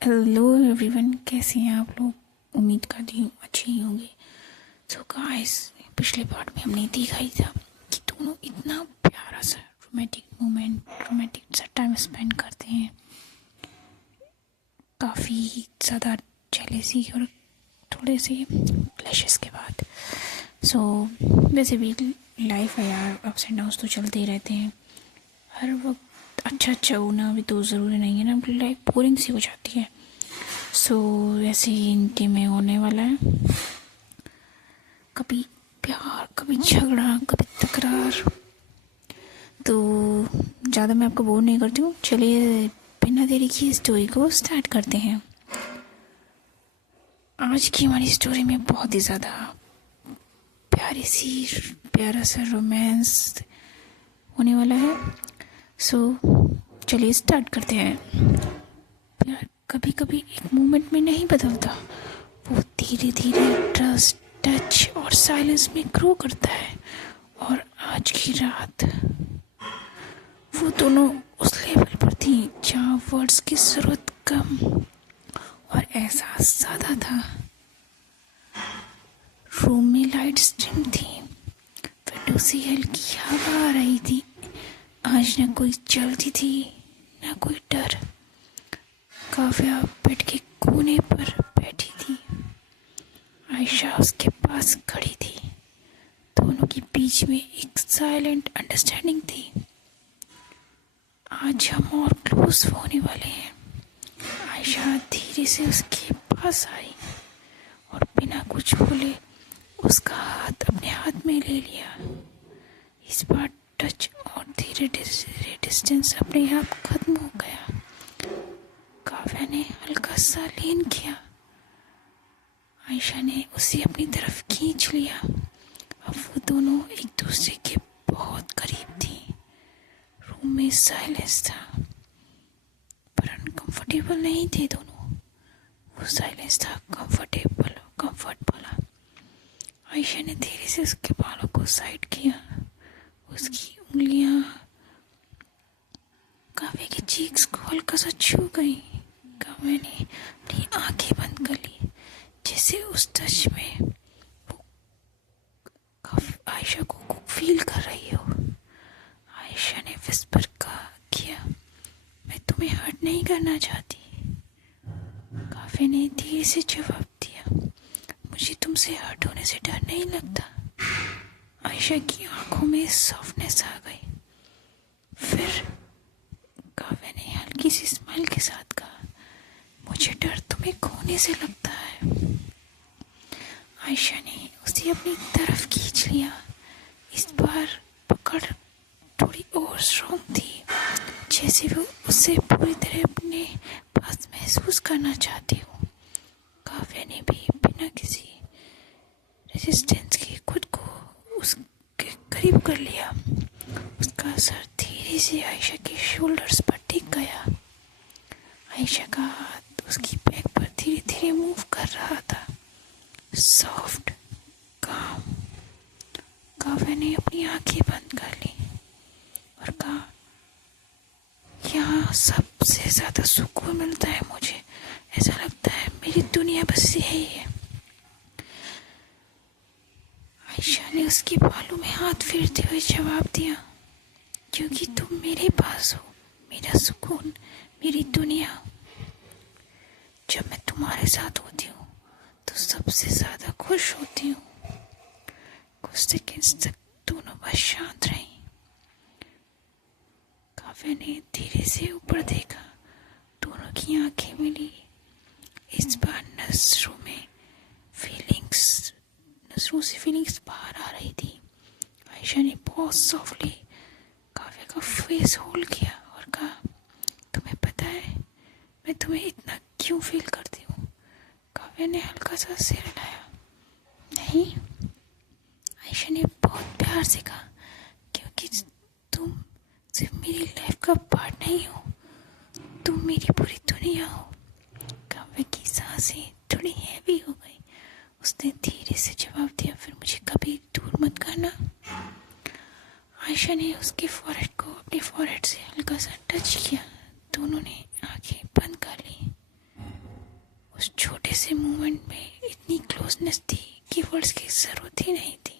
Hello everyone, कैसे हैं आप लोग। उम्मीद करती हूँ अच्छे ही होंगे। सो गाइस, पिछले पार्ट में हमने दिखाई था कि दोनों इतना प्यारा सा रोमांटिक मोमेंट, रोमांटिक सा टाइम स्पेंड करते हैं। काफ़ी ज़्यादा जेलेसी और थोड़े से क्लैशेस के बाद। सो वैसे भी लाइफ है यार, अप्स एंड डाउन्स तो चलते ही रहते हैं। हर वक्त अच्छा होना भी तो ज़रूरी नहीं है ना, लाइफ बोरिंग सी हो जाती है। सो ऐसे ही इनके में होने वाला है, कभी प्यार, कभी झगड़ा, कभी तकरार। तो ज़्यादा मैं आपको बोर नहीं करती हूँ, चलिए बिना देरी की स्टोरी को स्टार्ट करते हैं। आज की हमारी स्टोरी में बहुत ही ज़्यादा प्यारा सा रोमांस होने वाला है। सो चलिए स्टार्ट करते हैं। प्यार कभी कभी एक मोमेंट में नहीं बदलता, वो धीरे धीरे ट्रस्ट, टच और साइलेंस में ग्रो करता है। और आज की रात वो दोनों उस लेवल पर थी जहाँ वर्ड्स की जरूरत कम और एहसास ज़्यादा था। रूम में लाइट्स डिम थी, विंडो से हल्की हवा आ रही थी। आज न कोई चलती थी न कोई डर। काव्या बेड के कोने पर बैठी थी, आयशा उसके पास खड़ी थी। दोनों के बीच में एक साइलेंट अंडरस्टैंडिंग थी। आज हम और क्लोज होने वाले हैं। आयशा धीरे से उसके पास आई और बिना कुछ बोले उसका हाथ अपने हाथ में ले लिया। इस बार टच और धीरे धीरे डिस्टेंस अपने आप खत्म हो गया। काव्या ने हल्का सा लीन किया, आयशा ने उसे अपनी तरफ खींच लिया। अब वो दोनों एक दूसरे के बहुत करीब थी। रूम में साइलेंस था, पर अनकंफर्टेबल नहीं थे दोनों। वो साइलेंस था कंफर्टेबल, कंफर्ट वाला। आयशा ने धीरे से उसके बालों को साइड किया। उसकी उंगलियां काव्या के चीक्स को हल्का सा छू गई। काव्या ने अपनी आंखें बंद कर ली, जैसे उस टच में वो आयशा को फील कर रही हो। आयशा ने विस्पर किया, मैं तुम्हें हर्ट नहीं करना चाहती। काव्या ने धीरे से जवाब दिया, मुझे तुमसे हर्ट होने से डर नहीं लगता। आयशा की आंखों में सॉफ्टनेस आ गई। फिर काव्या ने हल्की सी स्माइल के साथ कहा, मुझे डर तुम्हें खोने से लगता है। आयशा ने उसे अपनी तरफ खींच लिया। इस बार पकड़ थोड़ी और स्ट्रॉन्ग थी, जैसे वो उसे पूरी तरह अपने पास महसूस करना चाहती हो। काव्या ने भी बिना किसी रेजिस्टेंस के खुद को उसके करीब कर लिया। उसका सर धीरे से आयशा के शोल्डर्स पर टिक गया। आयशा का हाथ उसकी बैक पर धीरे धीरे मूव कर रहा था, सॉफ्ट, काम। काव्या ने अपनी आंखें बंद कर ली और कहा, यहाँ सबसे ज्यादा सुकून मिलता है मुझे। ऐसा लगता है मेरी दुनिया बस यही है। आयशा ने उसके बालों में हाथ फेरते हुए जवाब दिया, क्योंकि तुम मेरे पास हो, मेरा सुकून, मेरी दुनिया। जब मैं तुम्हारे साथ होती हूँ तो सबसे ज्यादा खुश होती हूँ। कुछ सेकंड्स तक दोनों बस शांत रही। काव्या ने धीरे से ऊपर देखा, दोनों की आंखें मिली। इस बार नजरों से फीलिंग्स बाहर आ रही थी। आयशा ने बहुत सॉफ्टली काव्या का फेस होल्ड किया और कहा, तुम्हें पता है मैं तुम्हें इतना क्यों फील करती हूँ। काव्या ने हल्का सा सिर हिलाया। नहीं, आयशा ने बहुत प्यार से कहा, क्योंकि तुम सिर्फ मेरी लाइफ का पार्ट नहीं हो, तुम मेरी पूरी दुनिया हो। काव्या की सांसें थोड़ी हैवी हो गई। उसने धीरे से जवाब दिया, फिर मुझे कभी दूर मत करना। आयशा ने उसके फॉरहेड को अपने फॉरहेड से हल्का सा टच किया। दोनों ने आंखें बंद कर ली। जैसे मोमेंट में इतनी क्लोजनेस थी कि वर्ड्स की ज़रूरत ही नहीं थी।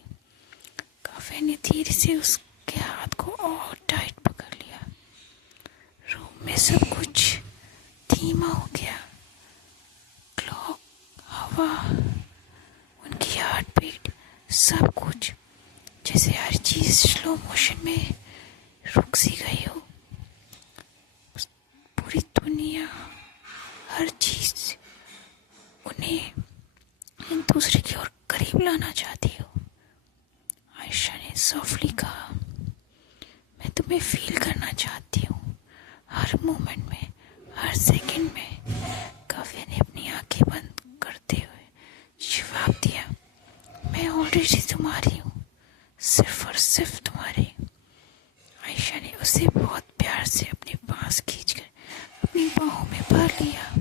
काफे ने धीरे से उसके हाथ को और टाइट पकड़ लिया। रूम में सब कुछ धीमा हो गया। क्लॉक, हवा, उनकी हार्ट बीट, सब कुछ, जैसे हर चीज़ स्लो मोशन में रुक सी गई हो। पूरी दुनिया, हर चीज़ उन्हें एक दूसरे की ओर करीब लाना चाहती हो। आयशा ने सॉफ्टली कहा, मैं तुम्हें फील करना चाहती हूँ, हर मोमेंट में, हर सेकंड में। काव्या ने अपनी आंखें बंद करते हुए जवाब दिया, मैं ऑलरेडी तुम्हारी हूँ, सिर्फ और सिर्फ तुम्हारी। आयशा ने उसे बहुत प्यार से अपने पास खींचकर अपनी बाहों में भर लिया।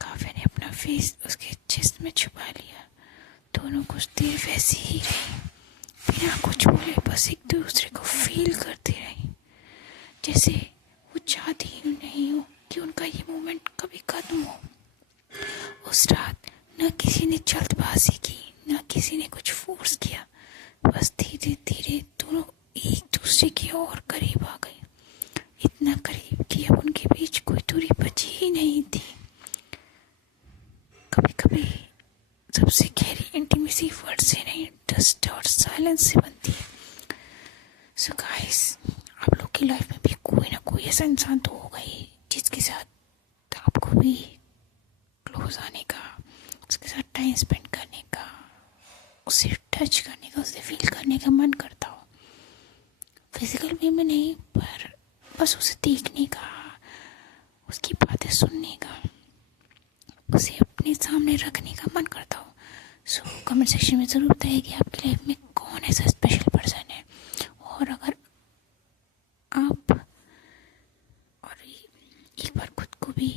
काव्या ने अपना फेस उसके चेस्ट में छुपा लिया। दोनों कुछ देर वैसी ही रही, बिना कुछ बोले, बस एक दूसरे को फील करती रही, जैसे वो चाहती ही नहीं हो कि उनका ये मोमेंट कभी खत्म हो। उस रात न किसी ने जल्दबाजी की, न किसी ने कुछ फोर्स किया, बस धीरे धीरे दोनों एक दूसरे की ओर करीब आ गए। इतना करीब कि अब उनके बीच कोई दूरी बची ही नहीं थी। कभी कभी सबसे गहरी इंटीमेसी वर्ड से नहीं, डस्ट और साइलेंस से बनती है। सो गाइस, आप लोग की लाइफ में भी कोई ना कोई ऐसा इंसान तो होगा ही जिसके साथ आपको भी क्लोज आने का, उसके साथ टाइम स्पेंड करने का, उसे टच करने का, उसे फील करने का मन करता हो। फिजिकल वे में नहीं, पर बस उसे देखने का, उसकी बातें सुनने का, उसे अपने सामने रखने का मन करता हो। सो कमेंट सेक्शन में ज़रूर बताइए कि आपकी लाइफ में कौन ऐसा स्पेशल पर्सन है। और अगर आप, और एक बार खुद को भी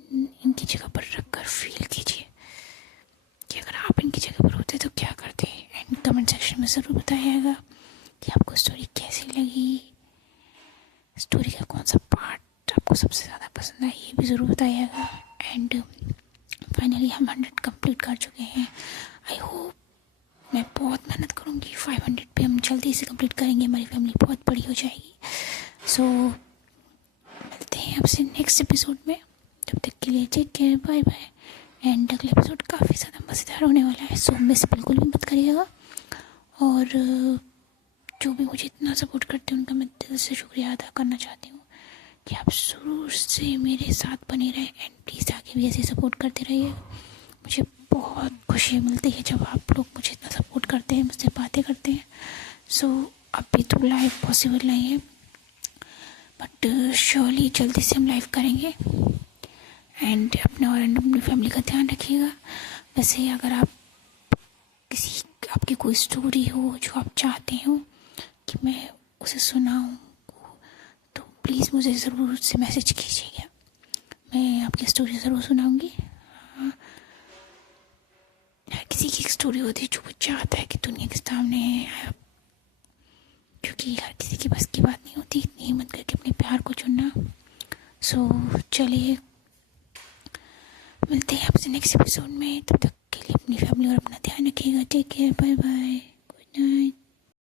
इनकी जगह पर रखकर फील कीजिए कि अगर आप इनकी जगह पर होते तो क्या करते। एंड कमेंट सेक्शन में ज़रूर बताइएगा कि आपको स्टोरी कैसी लगी, स्टोरी का कौन सा पार्ट आपको सबसे ज़्यादा पसंद आया, ये भी ज़रूर बताइएगा। एंड फाइनली हम 100 कंप्लीट कर चुके हैं। आई होप, मैं बहुत मेहनत करूँगी, 500 पे हम जल्दी से कंप्लीट करेंगे, हमारी फैमिली बहुत बड़ी हो जाएगी। सो मिलते हैं आपसे नेक्स्ट एपिसोड में, तब तक के लिए take care, bye bye. And अगला एपिसोड काफ़ी ज़्यादा मज़ेदार होने वाला है, सो मिस बिल्कुल भी मत करिएगा। और जो भी मुझे इतना सपोर्ट करते हैं उनका मैं दिल से शुक्रिया अदा करना चाहती हूँ कि आप शुरू से मेरे साथ बने रहें। एंड प्लीज़ आगे भी ऐसे सपोर्ट करते रहिए। मुझे बहुत खुशी मिलती है जब आप लोग मुझे इतना सपोर्ट करते हैं, मुझसे बातें करते हैं। सो अभी तो लाइव पॉसिबल नहीं है, बट श्योरली जल्दी से हम लाइव करेंगे। एंड अपने और अपनी फैमिली का ध्यान रखिएगा। वैसे अगर आप आपकी कोई स्टोरी हो जो आप चाहते हो कि मैं उसे सुनाऊं, तो प्लीज़ मुझे ज़रूर से मैसेज कीजिएगा, मैं आपकी स्टोरी ज़रूर सुनाऊंगी। हर किसी की एक स्टोरी होती है जो वो चाहता है कि दुनिया के सामने है, क्योंकि हर किसी की बस की बात नहीं होती इतनी हिम्मत करके अपने प्यार को चुनना। सो चलिए मिलते हैं आपसे नेक्स्ट एपिसोड में, तब तक के लिए अपनी फैमिली और अपना ध्यान रखिएगा। Take care, bye bye, good night.